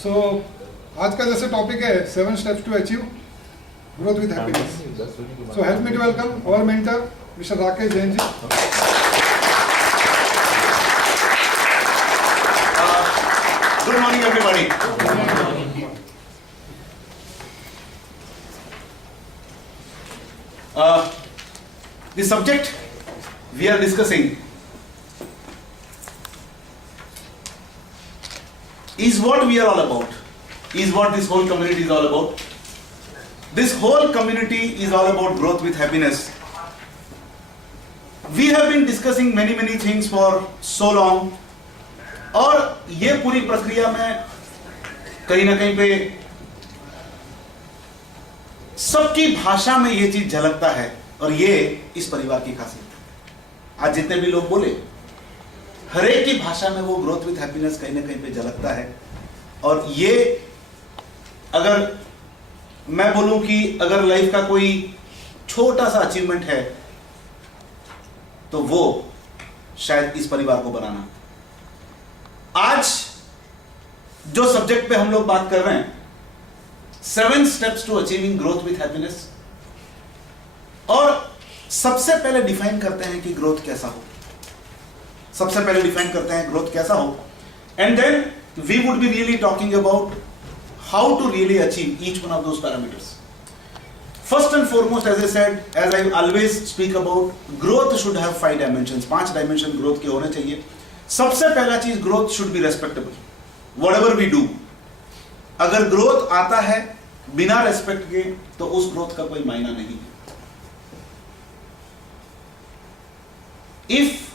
सो आज का जैसे टॉपिक है 7 steps to achieve growth with happiness. So help me to welcome our mentor mister Rakesh Jain ji. Good morning, everybody. The subject we are discussing is what we are all about, is what this whole community is all about. This whole community is all about growth with happiness. We have been discussing many things for so long. और ये पूरी प्रक्रिया में कहीं ना कहीं पे सबकी भाषा में ये चीज झलकता है और ये इस परिवार की खासियत है. आज जितने भी लोग बोले हर एक की भाषा में वो ग्रोथ विथ हैप्पीनेस कहीं ना कहीं पे झलकता है. और ये अगर मैं बोलूं कि अगर लाइफ का कोई छोटा सा अचीवमेंट है तो वो शायद इस परिवार को बनाना. आज जो सब्जेक्ट पे हम लोग बात कर रहे हैं 7 steps to achieving growth with happiness. और सबसे पहले डिफाइन करते हैं कि ग्रोथ कैसा हो. सबसे पहले डिफाइन करते हैं ग्रोथ कैसा हो and then we would be really talking about how to really achieve each one of those parameters. First and foremost as I said, as I always speak about, growth should have 5 dimensions. 5 dimension growth के होने चाहिए. सबसे पहला चीज, growth should be respectable. Whatever we do, अगर growth आता है बिना रेस्पेक्ट के तो उस ग्रोथ का कोई मायना नहीं है. If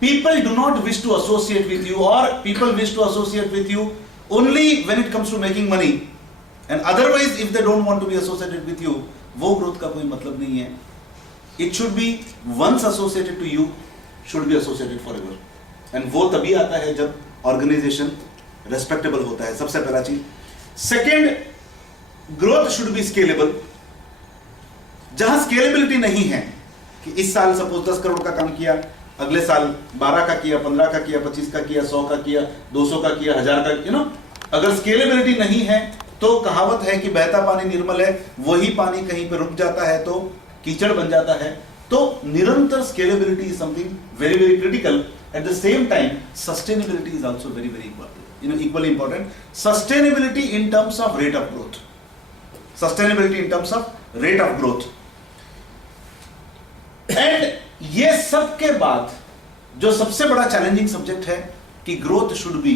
people do not wish to associate with you or people wish to associate with you only when it comes to making money and otherwise if they don't want to be associated with you, वो growth का कोई मतलब नहीं है. It should be once associated to you, should be associated forever. and वो तभी आता है जब ऑर्गेनाइजेशन रेस्पेक्टेबल होता है. सबसे पहला चीज. Second, growth should B scalable. जहां स्केलेबिलिटी नहीं है कि इस साल सपोज 10 करोड़ का काम किया, अगले साल 12 का किया, 15 का किया, 25 का किया, 100 का किया, 200 का किया, 1000 का, अगर स्केलेबिलिटी नहीं है तो कहावत है कि बहता पानी निर्मल है, वही पानी कहीं पे रुक जाता है तो कीचड़ बन जाता है. तो निरंतर scalability is something very critical. At the same time sustainability is also very important, equally important. Sustainability in terms of rate of growth. Sustainability in terms of rate of growth. And ये सब के बाद जो सबसे बड़ा challenging subject है कि growth should be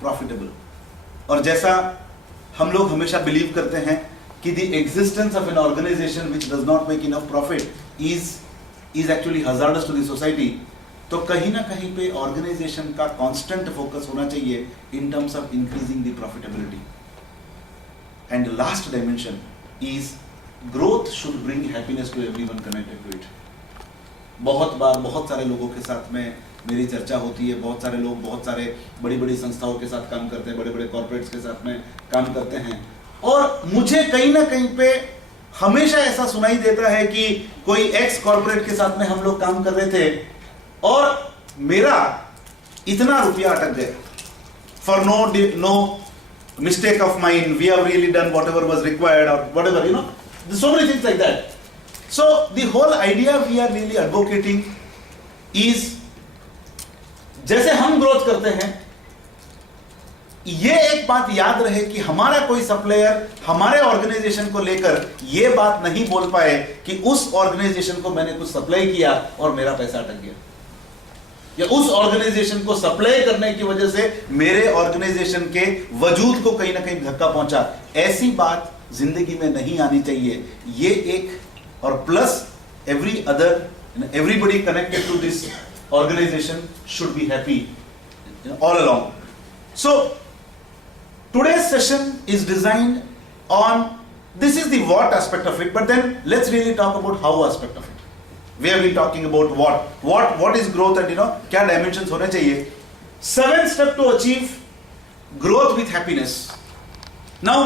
profitable. और जैसा हम लोग हमेशा बिलीव करते हैं कि the existence of an organisation which does not make enough profit is actually hazardous to the society. तो कहीं ना कहीं पे ऑर्गेनाइजेशन का कांस्टेंट फोकस होना चाहिए in terms of increasing the profitability. And last dimension is growth should bring happiness to everyone connected to it. बहुत बार बहुत सारे लोगों के साथ में मेरी चर्चा होती है. बहुत सारे लोग बहुत सारे बड़ी संस्थाओं के साथ काम करते हैं, बड़े कॉर्पोरेट्स के साथ में काम करते हैं. और मुझे कहीं ना कहीं पे हमेशा ऐसा सुनाई देता है कि कोई एक्स कॉर्पोरेट के साथ में हम लोग काम कर रहे थे और मेरा इतना रुपया अटक गया. For no mistake of mine, we have really done whatever was required or whatever, so many things like that. So the whole idea we are really advocating is, जैसे हम ग्रोथ करते हैं, ये एक बात याद रहे कि हमारा कोई सप्लायर हमारे ऑर्गेनाइजेशन को लेकर ये बात नहीं बोल पाए कि उस ऑर्गेनाइजेशन को मैंने कुछ सप्लाई किया और मेरा पैसा अटक गया, या उस ऑर्गेनाइजेशन को सप्लाई करने की वजह से मेरे ऑर्गेनाइजेशन के वजूद को कहीं ना कहीं धक्का पहुंचा. ऐसी बात जिंदगी में नहीं आनी चाहिए. ये एक, और plus everybody connected to this organisation should be happy all along. So today's session is designed on, this is the what aspect of it, but then let's really talk about how aspect of it. We have been talking about what is growth and क्या dimensions होने चाहिए. 7 steps to achieve growth with happiness. Now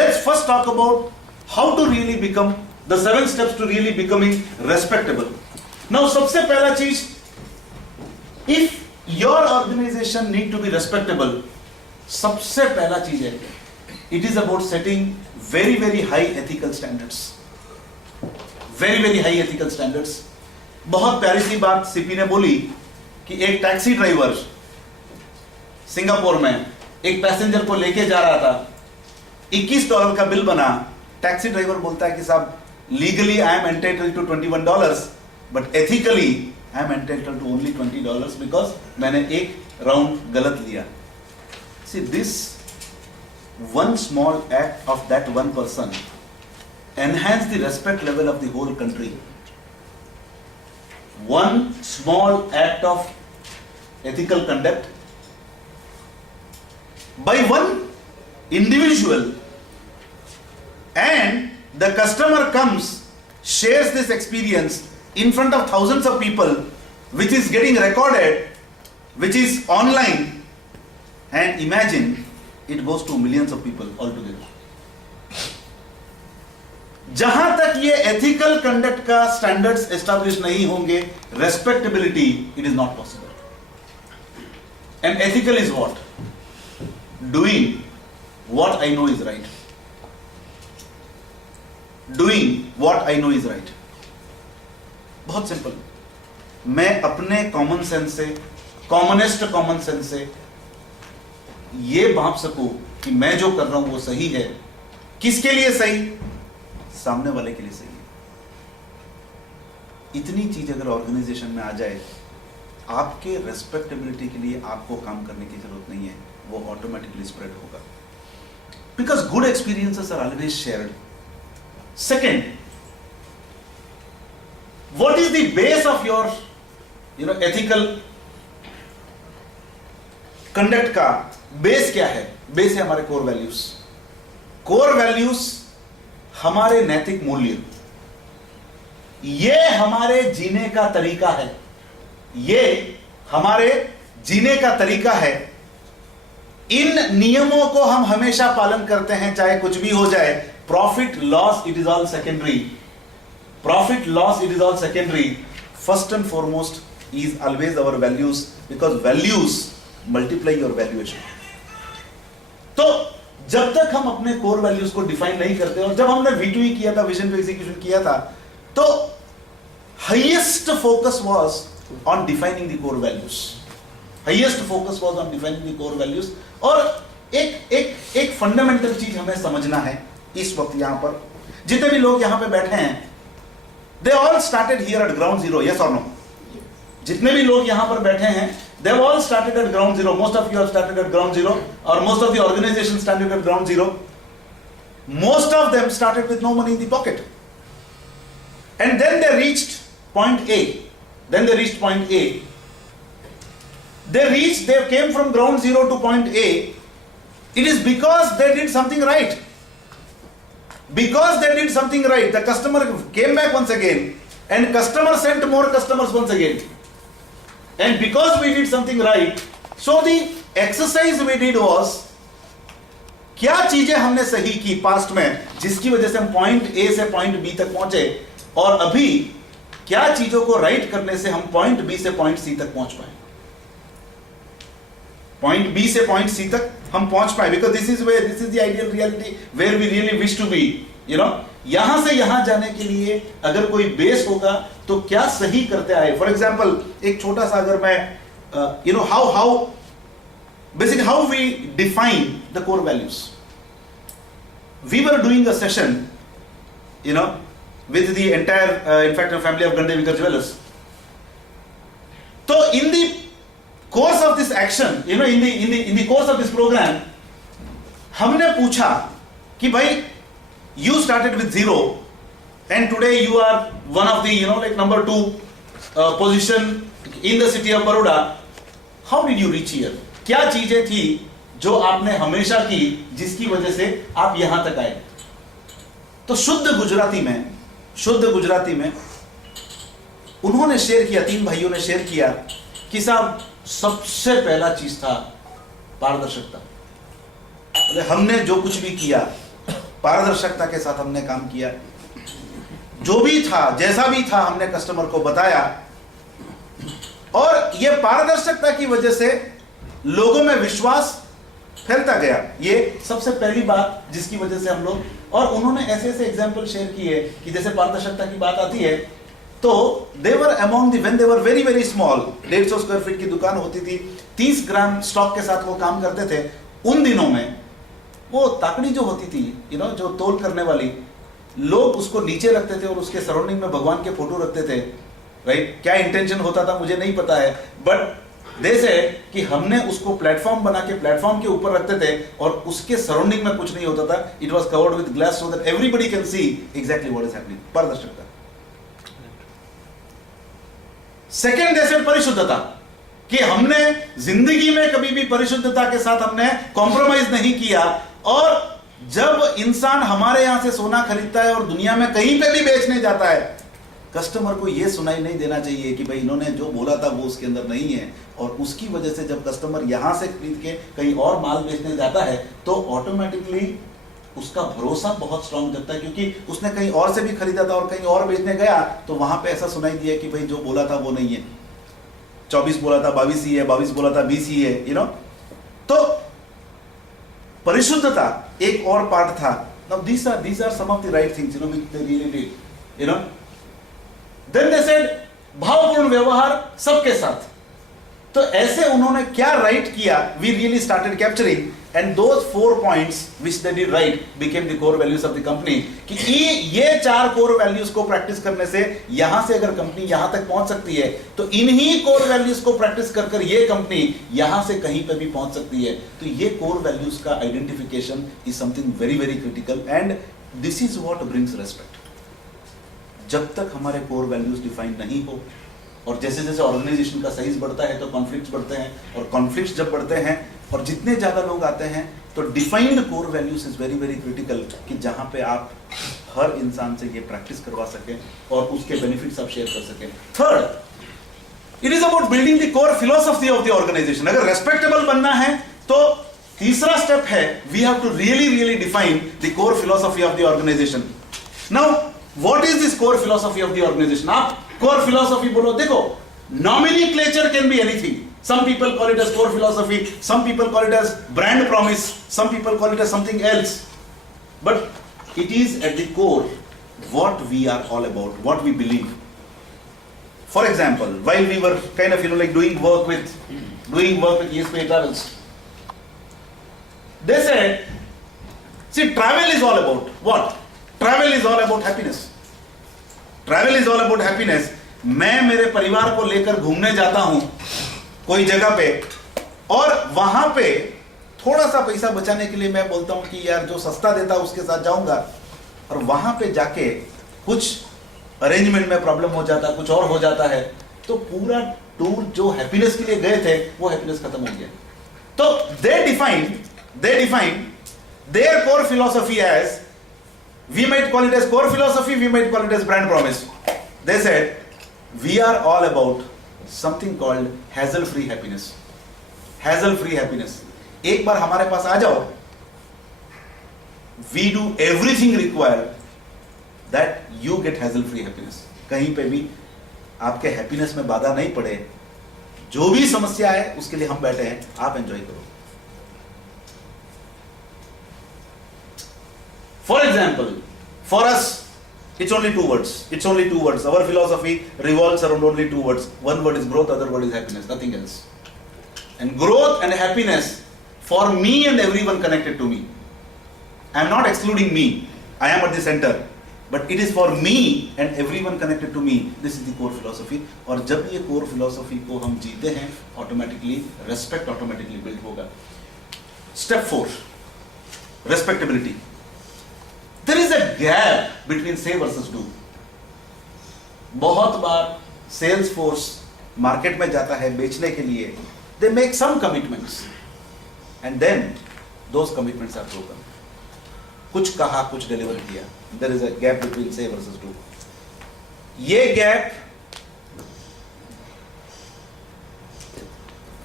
let's first talk about how to really become, the 7 steps to really becoming respectable. Now सबसे पहला चीज, if your organization need to be respectable, सबसे पहला चीज है, it is about setting very very high ethical standards, very very high ethical standards. बहुत प्यारी सी बात सीपी ने बोली कि एक टैक्सी ड्राइवर सिंगापुर में एक पैसेंजर को लेके जा रहा था, $21 का बिल बना. टैक्सी ड्राइवर बोलता है कि साहब legally I am entitled to $21 but ethically I am entitled to only $20 because मैंने एक राउंड गलत लिया. See this one small act of that one person enhance the respect level of the whole country. One small act of ethical conduct by one individual, and the customer comes, shares this experience in front of thousands of people, which is getting recorded, which is online, and imagine it goes to millions of people altogether. जहां तक ये ethical conduct का standards establish नहीं होंगे, respectability it is not possible. And ethical is what? Doing what I know is right. Doing what I know is right. बहुत simple. मैं अपने common sense से, कॉमनेस्ट कॉमन सेंस से ये भाप सकूं कि मैं जो कर रहा हूं वो सही है. किसके लिए सही? सामने वाले के लिए सही है. इतनी चीज अगर ऑर्गेनाइजेशन में आ जाए, आपके रेस्पेक्टेबिलिटी के लिए आपको काम करने की जरूरत नहीं है, वो ऑटोमेटिकली स्प्रेड होगा. Because good experiences are always shared. Second, what is the base of your ethical conduct का बेस क्या है? बेस है हमारे कोर वैल्यूज. कोर वैल्यूज हमारे नैतिक मूल्य, ये हमारे जीने का तरीका है. ये हमारे जीने का तरीका है. इन नियमों को हम हमेशा पालन करते हैं, चाहे कुछ भी हो जाए. Profit loss it is all secondary. Profit loss it is all secondary. First and foremost is always our values, because values multiply your valuation. तो जब तक हम अपने कोर वैल्यूज को डिफाइन नहीं करते, और जब हमने V2E किया था, विजन टू एग्जीक्यूशन किया था, तो highest focus was on defining the core values. Highest focus was on defining the core values. और एक फंडामेंटल चीज हमें समझना है इस वक्त. यहां पर जितने भी लोग यहां पे बैठे हैं, they all started here eight ground zero. Yes और नो? जितने भी लोग यहां पर बैठे हैं, they have all started at ground zero. Most of you have started at ground zero, or most of the organizations started at ground zero. Most of them started with no money in the pocket, and then they reached point A. They came from ground zero to point A. It is because they did something right. Because they did something right, the customer came back once again, and customer sent more customers once again. And because we did something right, so the exercise we did was, क्या चीजें हमने सही की past में जिसकी वजह से हम पॉइंट ए से पॉइंट बी तक पहुंचे, और अभी क्या चीजों को राइट करने से हम पॉइंट बी से पॉइंट सी तक पहुंच पाए. पॉइंट बी से पॉइंट सी तक हम पहुंच पाए. Because this is the ideal reality where we really wish to be. यहां से यहां जाने के लिए अगर कोई बेस होगा तो क्या सही करते आए. फॉर एग्जाम्पल, एक छोटा सा अगर मैं how basic how we define the core values. We were doing a session with the entire in fact family of गंडे विकर ज्वेलर्स. तो in the course of this action, in the course of this programme, हमने पूछा कि भाई, you started with zero and today you are one of the like number 2 position in the city of Baroda. How did you reach here? क्या चीजें थी जो आपने हमेशा की जिसकी वजह से आप यहां तक आए? तो शुद्ध गुजराती में उन्होंने शेयर किया, 3 भाइयों ने शेयर किया कि साहब सबसे पहला चीज था पारदर्शिता. हमने जो कुछ भी किया पारदर्शिता के साथ हमने काम किया. जो भी था, जैसा भी था, हमने कस्टमर को बताया. और ये पारदर्शिता की वजह से लोगों में विश्वास फैलता गया। ये सबसे पहली बात जिसकी वजह से हम लोग, और उन्होंने ऐसे ऐसे एग्जाम्पल शेयर किए कि जैसे पारदर्शिता की बात आती है तो they were among the when they were very very small, 150 square feet की दुकान होती थी, 30 ग्राम स्टॉक के साथ वो काम करते थे। उन दिनों में वो ताकड़ी जो होती थी, जो तोल करने वाली, लोग उसको नीचे रखते थे और उसके सराउंडिंग में भगवान के फोटो रखते थे, राइट? क्या इंटेंशन होता था मुझे नहीं पता है, बट दे से कि हमने उसको प्लेटफॉर्म बना के प्लेटफॉर्म के ऊपर रखते थे और उसके सराउंडिंग में कुछ नहीं होता था। It was covered with glass so that everybody can see exactly what is happening. पारदर्शिता। सेकंड जैसे परिशुद्धता, कि हमने जिंदगी में कभी भी परिशुद्धता के साथ हमने कॉम्प्रोमाइज नहीं किया। और जब इंसान हमारे यहां से सोना खरीदता है और दुनिया में कहीं पे भी बेचने जाता है, कस्टमर को यह सुनाई नहीं देना चाहिए कि भाई इन्होंने जो बोला था वो उसके अंदर नहीं है। और उसकी वजह से जब कस्टमर यहां से खरीद के कहीं और माल बेचने जाता है तो ऑटोमेटिकली उसका भरोसा बहुत स्ट्रांग जगता है, क्योंकि उसने कहीं और से भी खरीदा था और कहीं और बेचने गया तो वहां पे ऐसा सुनाई दिया कि भाई जो बोला था वो नहीं है, 24 बोला था 22 ही है, 22 बोला था 20 ही है, तो परिशुद्धता एक और पार्ट था। Now these are some of the right things, which they really did, Then they said भावपूर्ण व्यवहार सबके साथ। तो ऐसे उन्होंने क्या राइट किया, we really started capturing, and those 4 points which they did right became the core values of the company। कि ये 4 core values को प्रैक्टिस करने से यहां से अगर कंपनी यहां तक पहुंच सकती है तो इन्हीं core values को प्रैक्टिस कर कर ये कंपनी यहां से कहीं पे भी पहुंच सकती है। तो ये core values का identification is something very very critical, and this is what brings respect। जब तक हमारे कोर वैल्यूज डिफाइन नहीं हो, और जैसे जैसे ऑर्गेनाइजेशन का साइज बढ़ता है तो कॉन्फ्लिक्ट्स बढ़ते हैं, और कॉन्फ्लिक्ट्स जब बढ़ते हैं और जितने ज्यादा लोग आते हैं तो defined core values is very very critical, कि जहां पे आप हर इंसान से ये प्रैक्टिस करवा सकें और उसके बेनिफिट्स आप शेयर कर सकें। Third, it is about building the core philosophy of the organisation. अगर रेस्पेक्टेबल बनना है तो तीसरा स्टेप है, we have to really really define the core philosophy of the organisation. Now what is this core philosophy of the organization? आप core philosophy बोलो, देखो nomenclature can be anything. Some people call it as core philosophy, some people call it as brand promise, some people call it as something else, but it is at the core what we are all about, what we believe. For example, while we were kind of like doing work with ESPA Travels, they said, see, travel is all about what? Travel is all about happiness. Travel is all about happiness. मैं मेरे परिवार को लेकर घूमने जाता हूं कोई जगह पे, और वहां पे थोड़ा सा पैसा बचाने के लिए मैं बोलता हूं कि यार जो सस्ता देता है उसके साथ जाऊंगा, और वहां पे जाके कुछ अरेंजमेंट में प्रॉब्लम हो जाता, कुछ और हो जाता है, तो पूरा टूर जो हैप्पीनेस के लिए गए थे वो हैप्पीनेस खत्म हो गया। तो they define their core philosophy as, we might call it as core philosophy, we might call it as brand promise. They said, we are all about something called hassle-free happiness. Hassle-free happiness. एक बार हमारे पास आ जाओ, we do everything required that you get hassle-free happiness. कहीं पे भी आपके happiness में बाधा नहीं पड़े, जो भी समस्या है उसके लिए हम बैठे हैं, आप एंजॉय करो। For example, for us, it's only 2 words. It's only 2 words. Our philosophy revolves around only 2 words. One word is growth, other word is happiness, nothing else. And growth and happiness for me and everyone connected to me. I am not excluding me. I am at the center. But it is for me and everyone connected to me. This is the core philosophy. और जब ये core philosophy को हम जीते हैं, automatically respect automatically build होगा. Step 4, respectability. There is a gap between say versus do. बहुत बार sales force market में जाता है बेचने के लिए, they make some commitments and then those commitments are broken. कुछ कहा, कुछ डिलीवर किया. There is a gap between say versus do. ये गैप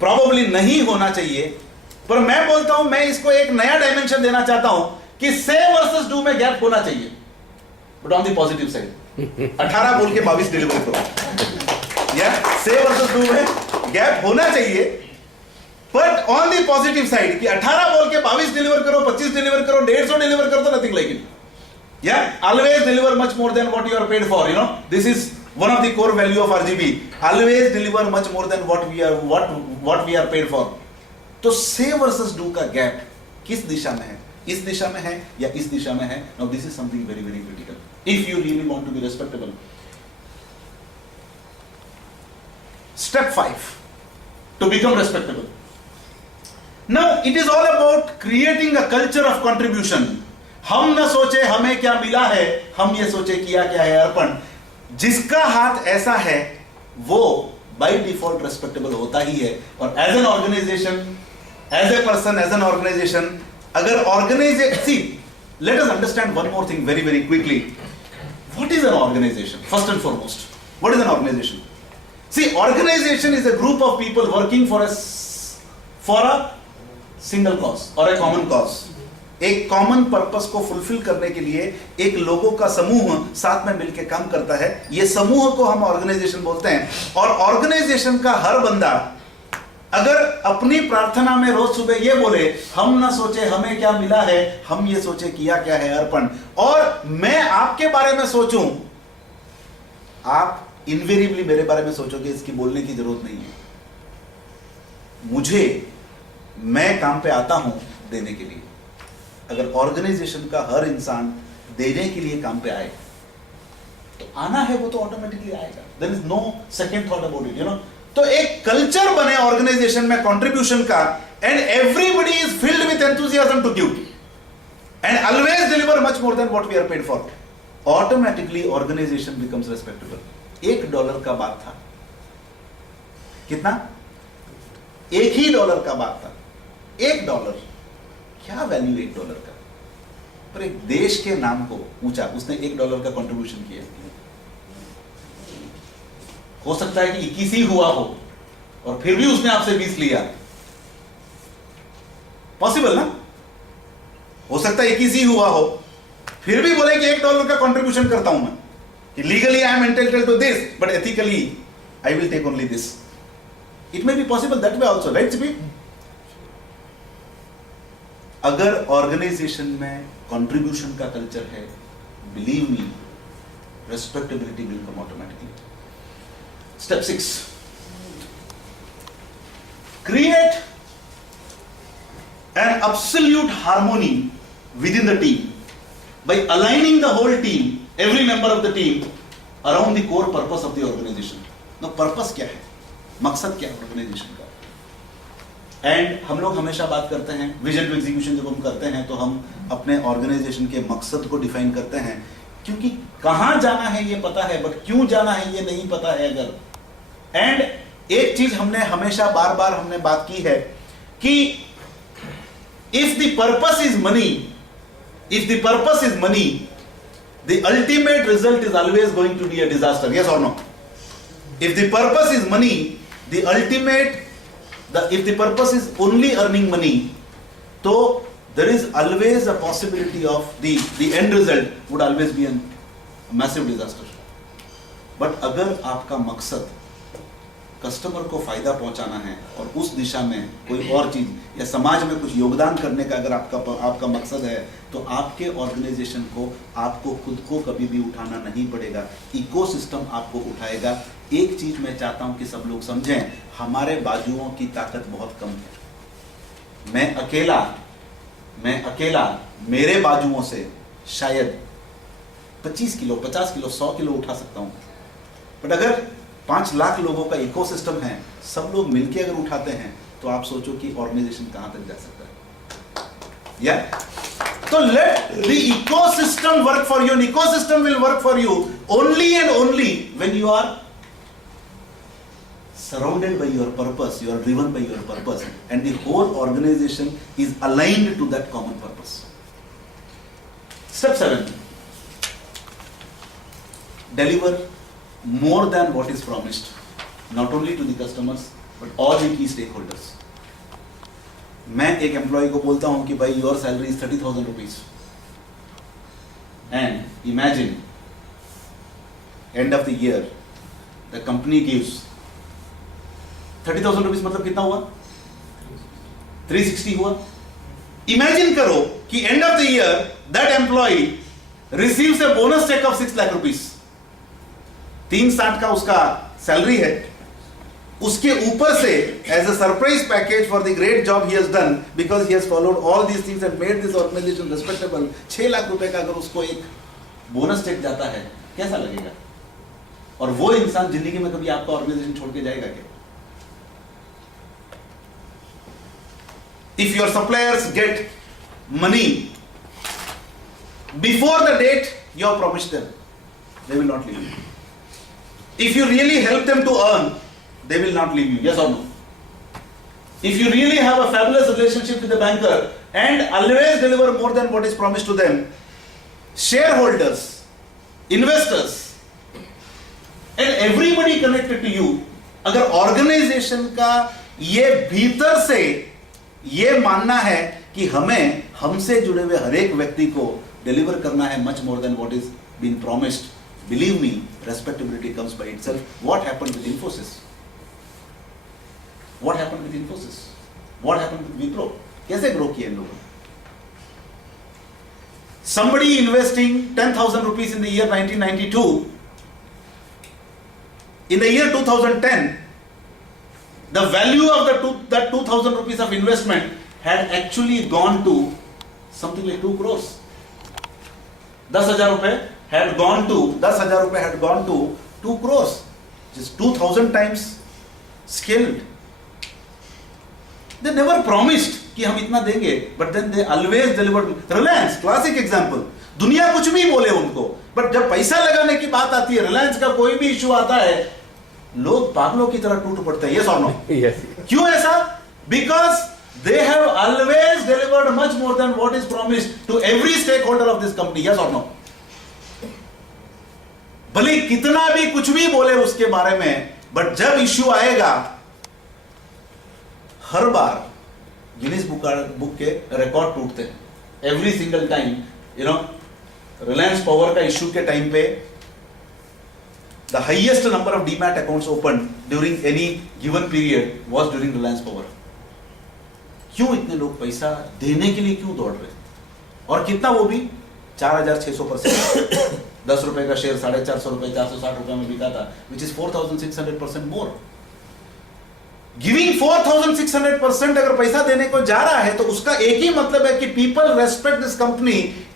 probably नहीं होना चाहिए, पर मैं बोलता हूं, मैं इसको एक नया डायमेंशन देना चाहता हूं कि से वर्सेस डू में गैप होना चाहिए, but on the positive side. 18 बोल के 22 डिलीवर करो, या से वर्सेस डू में गैप होना चाहिए, but on the positive side कि 18 बोल के 22 डिलीवर करो, 25 डिलीवर करो, 150 डिलीवर करो, तो nothing like it. Yeah, always deliver much more than what you are paid for. You know, this is one of the core value of RGB. Always deliver much more than what we are paid for. तो say versus do का gap किस दिशा में है? इस दिशा में है या इस दिशा में है? Now this is something very very critical. If you really want to be respectable. Step 5 to become respectable. Now it is all about creating a culture of contribution. हम न सोचे हमें क्या मिला है, हम ये सोचे किया क्या है अर्पण. जिसका हाथ ऐसा है वो बाय डिफॉल्ट रेस्पेक्टेबल होता ही है. और as an organization, as a person, as an organization, अगर organization, see let us understand one more thing very very quickly. What is an organization? First and foremost, what is an organization? See, organization is a group of people working for a single cause or a common cause. एक common purpose को fulfil करने के लिए एक लोगों का समूह साथ में मिलकर काम करता है. ये समूह को हम ऑर्गेनाइजेशन बोलते हैं. और ऑर्गेनाइजेशन का हर बंदा अगर अपनी प्रार्थना में रोज सुबह ये बोले, हम ना सोचे हमें क्या मिला है, हम ये सोचे किया क्या है अर्पण, और मैं आपके बारे में सोचूं, आप इनवेरिएबली मेरे बारे में सोचोगे, इसकी बोलने की जरूरत नहीं है. मैं काम पे आता हूं देने के लिए. अगर ऑर्गेनाइजेशन का हर इंसान देने के लिए काम पे आए तो आना है वो तो ऑटोमेटिकली आएगा. There is no second thought about it, you know. तो एक कल्चर बने ऑर्गेनाइजेशन में कंट्रीब्यूशन का, and everybody is filled with enthusiasm to give and always deliver much more than what we are paid for. Automatically organisation becomes respectable. $1 का बात था. कितना? $1 का बात था. $1 क्या वैल्यू $1 का, पर एक देश के नाम को ऊंचा, उसने $1 का कंट्रीब्यूशन किया. हो सकता है कि 21 ही हुआ हो और फिर भी उसने आपसे 20 लिया. पॉसिबल ना? हो सकता है 21 ही हुआ हो, फिर भी बोले कि $1 का कंट्रीब्यूशन करता हूं मैं. Legally I am entitled to this, but ethically I will take only this. It may be possible that way also, right CP? अगर ऑर्गेनाइजेशन में कंट्रीब्यूशन का कल्चर है, believe me, respectability will come automatically. Step 6, create an absolute harmony within the team by aligning the whole team, every member of the team around the core purpose of the organization. Now purpose क्या है, मकसद क्या है organisation का? And हम लोग हमेशा बात करते हैं विजन टू एग्जीक्यूशन. जब हम करते हैं तो हम अपने ऑर्गेनाइजेशन के मकसद को डिफाइन करते हैं, क्योंकि कहां जाना है ये पता है, बट क्यों जाना है ये नहीं पता है. अगर एंड एक चीज हमने हमेशा बार बार हमने बात की है कि if the purpose is money, if the purpose is money, the ultimate result is always going to be a disaster. Yes or no? If the purpose is money, if the purpose is only earning money, so there is always a possibility of the end result would always be a massive disaster. But अगर आपका मकसद customer को फायदा पहुंचाना है और उस दिशा में कोई और चीज या समाज में कुछ योगदान करने का अगर आपका मकसद है, तो आपके ऑर्गेनाइजेशन को, आपको खुद को कभी भी उठाना नहीं पड़ेगा. इकोसिस्टम आपको उठाएगा. एक चीज मैं चाहता हूं कि सब लोग समझें, हमारे बाजुओं की ताकत बहुत कम है. मैं अकेला मेरे बाजुओं से शायद 25 किलो, 50 किलो, 100 किलो उठा सकता हूं. बट अगर 5 लाख लोगों का इकोसिस्टम है, सब लोग मिलके अगर उठाते हैं, तो आप सोचो कि ऑर्गेनाइजेशन कहां तक जा सकता है. या तो let the ecosystem work for you. Ecosystem will work for you only and only when you are surrounded by your purpose, you are driven by your purpose, and the whole organization is aligned to that common purpose. Step 7, deliver more than what is promised, not only to the customers but all the key stakeholders. मैं एक employ को बोलता हूं कि भाई your salary is 30,000 rupees, and imagine end of the year the company gives 30,000 rupees मतलब कितना हुआ? 360 हुआ। इमेजिन करो कि end of the year that employee receives a bonus cheque of 6 lakh rupees. 360 का उसका सैलरी है, उसके ऊपर से as a surprise package for the great job he has done because he has followed all these things and made this organisation respectable, 6 lakh रुपए का अगर उसको एक बोनस चेक जाता है, कैसा लगेगा? और वो इंसान जिंदगी में कभी आपका ऑर्गेनाइजेशन छोड़ के जाएगा क्या? If your suppliers get money before the date you have promised them, they will not leave you. If you really help them to earn, they will not leave you. Yes or no? If you really have a fabulous relationship with the banker and always deliver more than what is promised to them, shareholders, investors, and everybody connected to you, अगर organisation का ये भीतर से ये मानना है कि हमें हमसे जुड़े हुए हर एक व्यक्ति को डिलीवर करना है much more than what is been promised, believe me, respectability comes by itself. What happened with Infosys? What happened with Infosys? What happened with Wipro? कैसे ग्रो किया इन लोगों ने? somebody investing 10,000 rupees in the year 1992, in the year 2010 the value of that 2,000 rupees of investment had actually gone to something like 2 crores. 10,000 रुपए had gone to 2 crores, just 2,000 times scaled. They never promised कि हम इतना देंगे, but then they always delivered. Reliance, classic example. दुनिया कुछ भी बोले उनको, but जब पैसा लगाने की बात आती है, रिलायंस का कोई भी इशू आता है, लोग पागलों की तरह टूट पड़ते हैं। Yes or no? Yes. क्यों ऐसा? Because they have always delivered much more than what is promised to every stakeholder of this company. Yes or no? भले कितना भी कुछ भी बोले उसके बारे में, बट जब इश्यू आएगा, हर बार गिनीज बुक के रिकॉर्ड टूटते हैं। Every single time, Reliance power का इश्यू के टाइम पे the highest number of demat accounts open during any given period was during Reliance power. क्यों इतने लोग पैसा देने के लिए क्यों दौड़ रहे? और कितना? वो भी 4,600%। 10 रुपए का शेयर 450 रुपए, 460 रुपए में बिका था, विच इज 4,600% मोर। गिविंग 4,600% अगर पैसा देने को जा रहा है तो उसका एक ही मतलब है कि people respect this company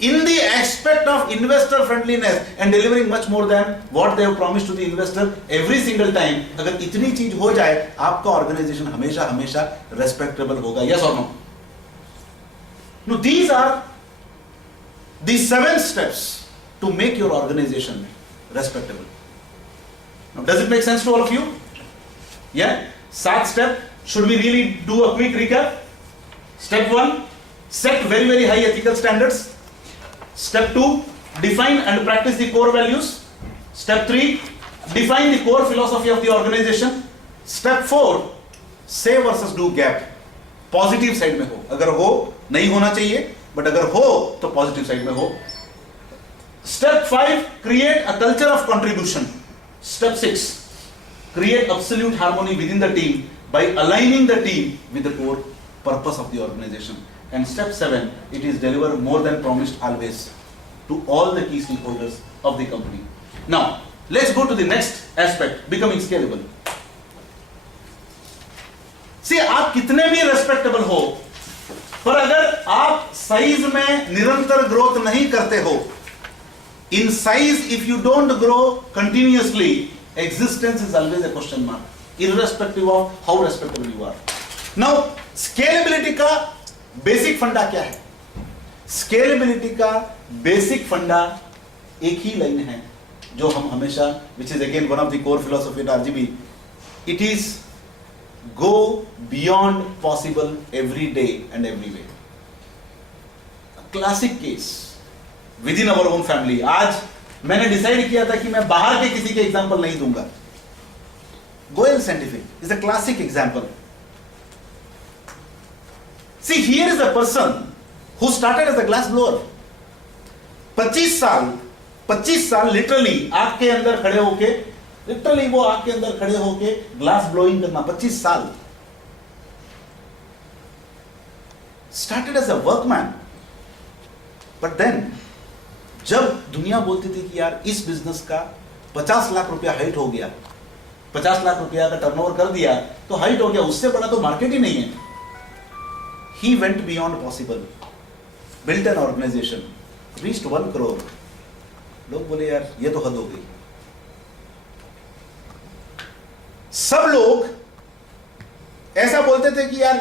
in the aspect of investor friendliness and delivering much more than what they have promised to the investor every single time. अगर इतनी चीज हो जाए, आपका ऑर्गेनाइजेशन हमेशा हमेशा रेस्पेक्टेबल होगा। यस और no? No, these are the 7 steps to make your organisation respectable. Now does it make sense to all of you? या 7 step. Should we really do a quick recap? Step 1, set very very high ethical standards. Step 2, define and practice the core values. Step 3, define the core philosophy of the organization. Step 4, say versus do gap. Positive side में हो, अगर हो नहीं होना चाहिए, but अगर हो तो पॉजिटिव साइड में हो। Step 5, create a culture of contribution. Step 6, create absolute harmony within the team by aligning the team with the core purpose of the organization. And step 7, it is deliver more than promised always to all the key stakeholders of the company. Now, let's go to the next aspect, becoming scalable. See, आप कितने भी respectable हो, पर अगर आप size में निरंतर growth नहीं करते हो, in size if you don't grow continuously, existence is always a question mark, irrespective of how respectable you are. Now, scalability का basic फंडा क्या है? Scalability का basic फंडा एक ही लाइन है जो हम हमेशा, which is again one of the core philosophy at RGB, it is go beyond possible every day and every way. A classic case within our own family. आज मैंने डिसाइड किया था कि मैं बाहर के किसी के एग्जांपल नहीं दूंगा। Goyal scientific is a classic example. See, here is a person who started as a glass blower. 25 साल लिटरली आग के अंदर खड़े होके लिटरली वो आग के अंदर खड़े होके ग्लास ब्लोइंग करना 25 साल. Started as a workman, but then जब दुनिया बोलती थी कि यार इस बिजनेस का 50 लाख रुपया हाइट हो गया, 50 लाख रुपया का टर्नओवर कर दिया तो हाइट हो गया, उससे बड़ा तो मार्केट ही नहीं है. He went beyond possible, built an organisation, reached 1 crore. लोग बोले यार ये तो हद हो गई. सब लोग ऐसा बोलते थे कि यार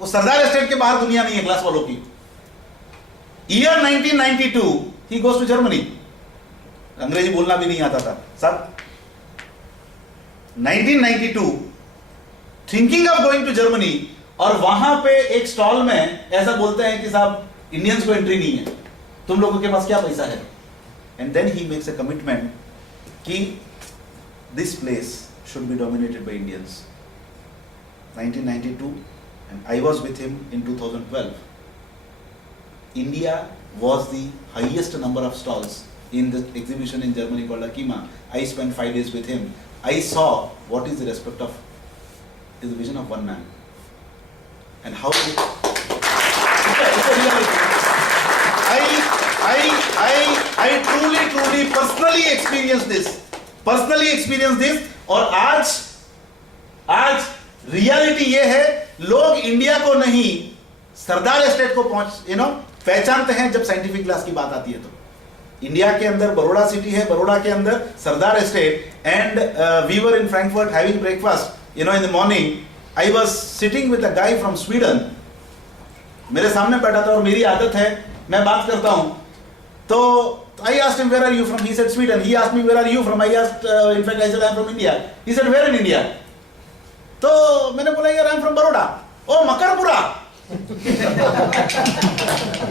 वो सरदार एस्टेट के बाहर दुनिया नहीं है ग्लास वालों की. Year 1992 he goes to Germany. अंग्रेजी बोलना भी नहीं आता था सब. 1992 thinking of going to Germany, और वहां पे एक स्टॉल में ऐसा बोलते हैं कि साहब इंडियंस को एंट्री नहीं है, तुम लोगों के पास क्या पैसा है. And then he makes a commitment कि this place should be dominated by Indians. 1992, and I was with him in 2012. India was the highest number of stalls in the exhibition in Germany called Akima. I spent 5 days with him. I saw what is the respect of, is the vision of one man, and how it's a reality. I truly personally experienced this. और आज reality ये है, लोग India को नहीं सरदार estate को पहचानते हैं जब साइंटिफिक क्लास की बात आती है. तो इंडिया के अंदर बड़ौदा सिटी है, बड़ौदा के अंदर Sardar estate. And we were in Frankfurt having breakfast in the morning. I was sitting with a guy from Sweden. मेरे सामने बैठा था और मेरी आदत है मैं बात करता हूं, तो I asked him, where are you from? He said Sweden. He asked me, where are you from? I asked, in fact, I said, I'm from India. He said, where in India? तो मैंने बोला यार I'm from Baroda. Oh, Makarpura.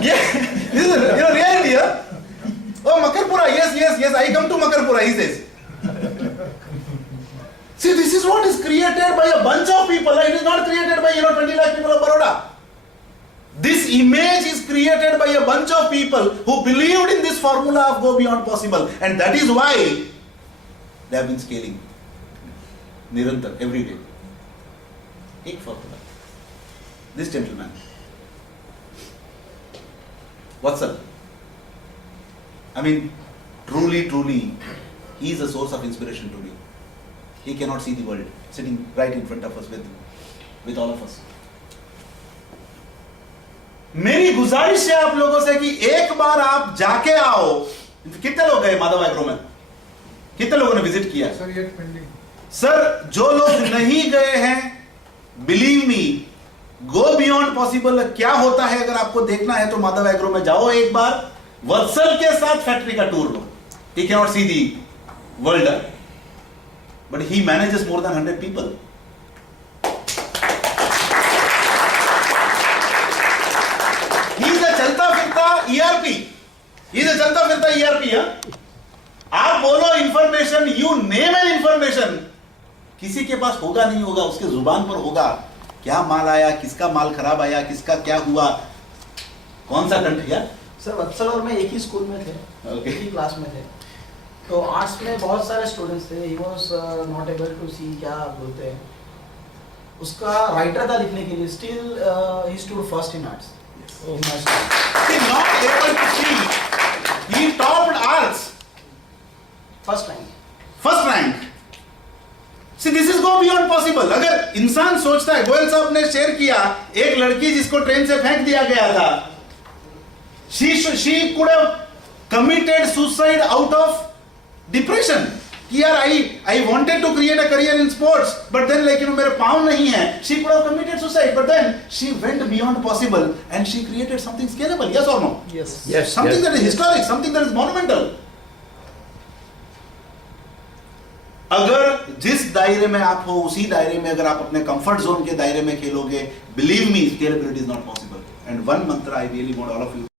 Yeah, this is reality, huh? Oh, Makarpura. Yes. I come to Makarpura. He says. See, this is what is created by a bunch of people. It is not created by 20 lakh people of Baroda. This image is created by a bunch of people who believed in this formula of go beyond possible, and that is why they have been scaling nirantar every day. एक formula. This gentleman, Vatsal, I mean, truly, he is a source of inspiration to me. He cannot see the world sitting right in front of us with all of us. मेरी गुजारिश है आप लोगों से कि एक बार आप जाके आओ. कितने लोग गए माधव एग्रो में? कितने लोगों ने विजिट किया? सर, जो लोग नहीं गए हैं, believe me, go beyond possible क्या होता है अगर आपको देखना है तो माधव एग्रो में जाओ एक बार. वत्सल के साथ फैक्ट्री का टूर लो. He can not see the world, but he manages more than 100 people. ERP. He is a चलता फिरता ERP. आप बोलो information, you name an information, किसी के पास होगा नहीं होगा, उसके जुबान पर होगा. क्या माल आया, किसका माल खराब आया, किसका क्या हुआ, कौन सा कंट्री है. सर, वत्सल और मैं एक ही स्कूल में थे, एक ही क्लास में थे. तो आर्ट्स में बहुत सारे स्टूडेंट्स थे. He was not able to see, क्या बोलते हैं, उसका राइटर था लिखने के लिए. Still he stood first in arts. He not able to see. He topped arts. First rank. See, this is go beyond possible. अगर इंसान सोचता है, गोयल साहब ने शेयर किया एक लड़की जिसको ट्रेन से फेंक दिया गया था. She could have committed suicide out of depression. कि यार I wanted to create a career in sports, but then मेरे पाँव नहीं है. She could have committed suicide, but then she went beyond possible and she created something scalable. Yes or no? Yes. Something that is historic, something that is monumental. अगर जिस दायरे में आप हो उसी दायरे में अगर आप अपने कंफर्ट जोन के दायरे में खेलोगे, believe me, scalability is not possible. And one mantra I really want all of you